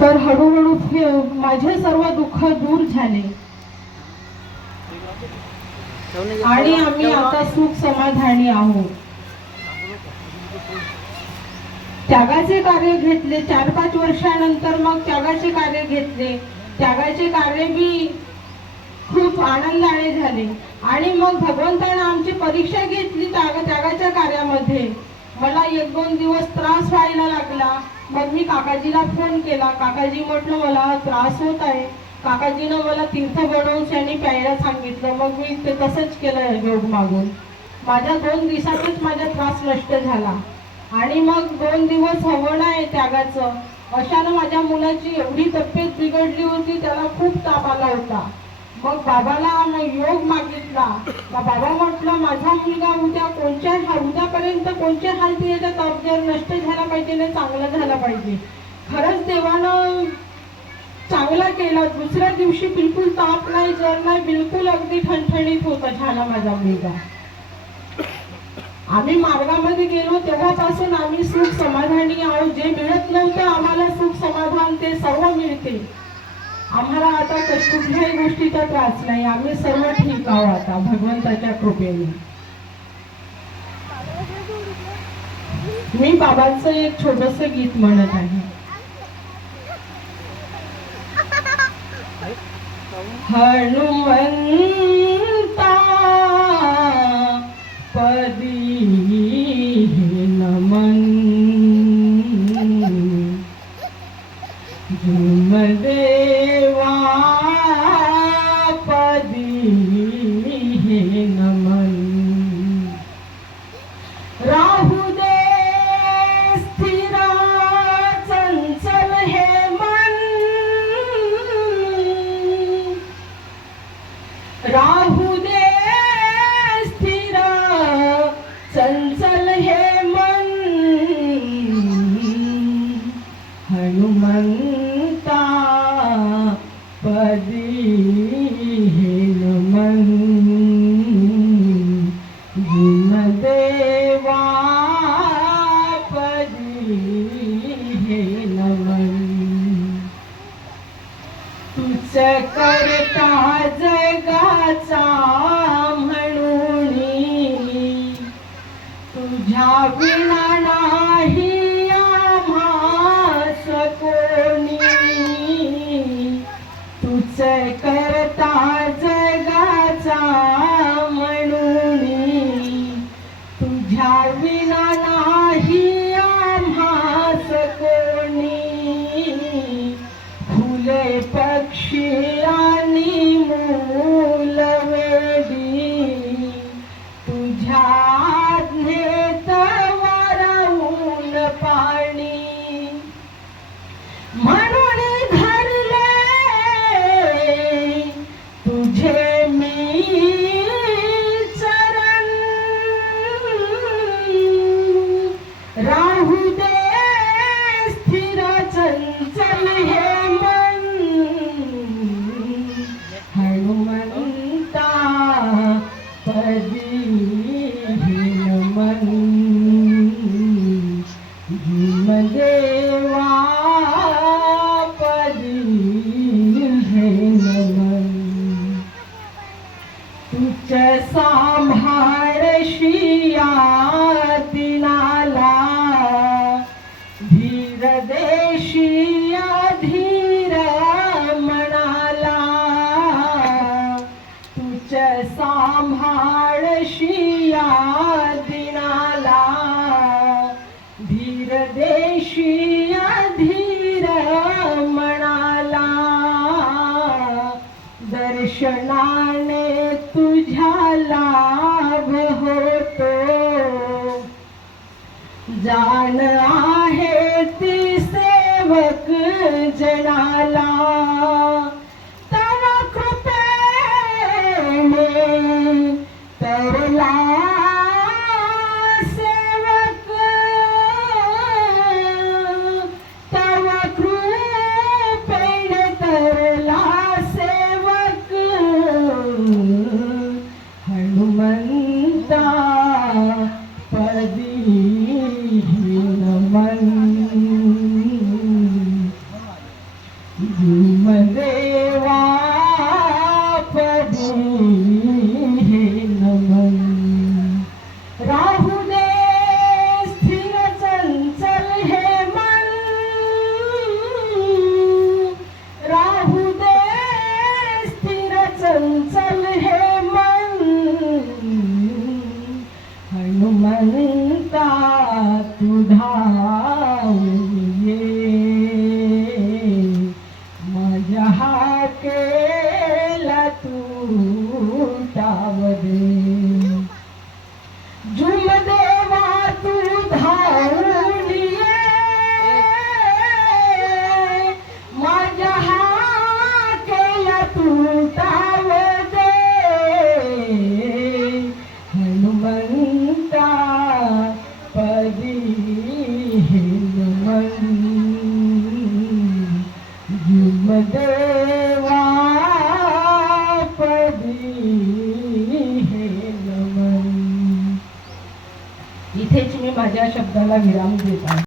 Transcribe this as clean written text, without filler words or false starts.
तर हळूहळू माझे सर्व दुःख दूर झाले आणि आम्ही आता सुख समाधानी आहोत. त्यागाचे कार्य घेतले 4-5 वर्षानंतर, मग त्यागाचे कार्य घेतले. त्यागाचे कार्य बी खूप आनंदाने झाले आणि मग भगवंताने आमची परीक्षा घेतली त्यागाच्या कार्यामध्ये. मला 1-2 दिवस त्रास व्हायला लागला. मग मी काकाजीला फोन केला. काकाजी म्हटलं मला त्रास होत आहे. काकाजीनं मला तीर्थ बनवून त्यांनी प्यायला सांगितलं. मग मी ते तसंच केलं योग मागून. माझ्या 2 दिवसातच माझा त्रास नष्ट झाला आणि मग 2 दिवस हवं नाही त्यागाचं. अशानं माझ्या मुलाची एवढी तब्येत बिघडली होती, त्याला खूप ताप आला होता. मग बाबाला योग मागितला. बाबा म्हटलं माझा मुलगा उद्यापर्यंत कोणत्या हालती याच्या तब्येत नष्ट झाला पाहिजे ना चांगला झाला पाहिजे. खरंच देवानं चांगला केला. दुसऱ्या दिवशी बिलकुल ताप नाही, जर नाही, बिलकुल अगदी ठणठणीत होता झाला माझा मुलगा. आम्ही मार्गामध्ये गेलो तेव्हापासून आम्ही सुख समाधानी आहोत. जे मिळत नव्हतं आम्हाला सुख समाधान ते सर्व मिळते. आम्हाला आता कुठल्याही गोष्टीचा त्रास नाही. आम्ही सर्व ठीक आहोत आता भगवंताच्या कृपेने. मी बाबांचं एक छोटस गीत म्हणत आहे. हनुमंता पदी नमन देवा पदी नमन. राहू दे स्थिर चंचल हे मन, राहू दे स्थिर चंचल हे मन. हनुमंता पदी नमन देवा पदी नमन. तुझ करता जगाचा म्हणून तुझ्या विना नाही आम्हास कोणी. तुझ करता जगाचा म्हणून तुझ्या विना नाही आम्हास कोणी. फुले पक्षी आणि मूल वेडी तुझ्या आज्ञेत वारवून पाणी. म्हणून धरले तुझे मी चरण. राहू दे स्थिर चंचल हे मन. हनुमंता पदी नमन देवा पदी नमन. तुझ सांभाळशिया दिनाला धीर देशिया धीर मनाला. तुझ सांभाळशिया दिनाला धीर देशिया धीर मनाला. दर्शनाने तुझ्या लाभ होतो, जाण आहे ती सेवक जनाला. तव कृपेने तरला सेवक, तव कृपेने तरला सेवक. हनुमंता पदी नमन भीमदेवा पदी हे नमन राहू दे स्थिर चंचल हे मन राहू दे स्थिर चंचल हे मन हनुमंता तू धावून ये माझ्या हाकेला तू टावरे जुमदेवा तू धावून ये माझ्या हाकेला तू टावरे हनुमंता पदी हे नमन जुमदेवा पदी हे नमन. इथेच मी माझ्या शब्दाला विराम देत आहे.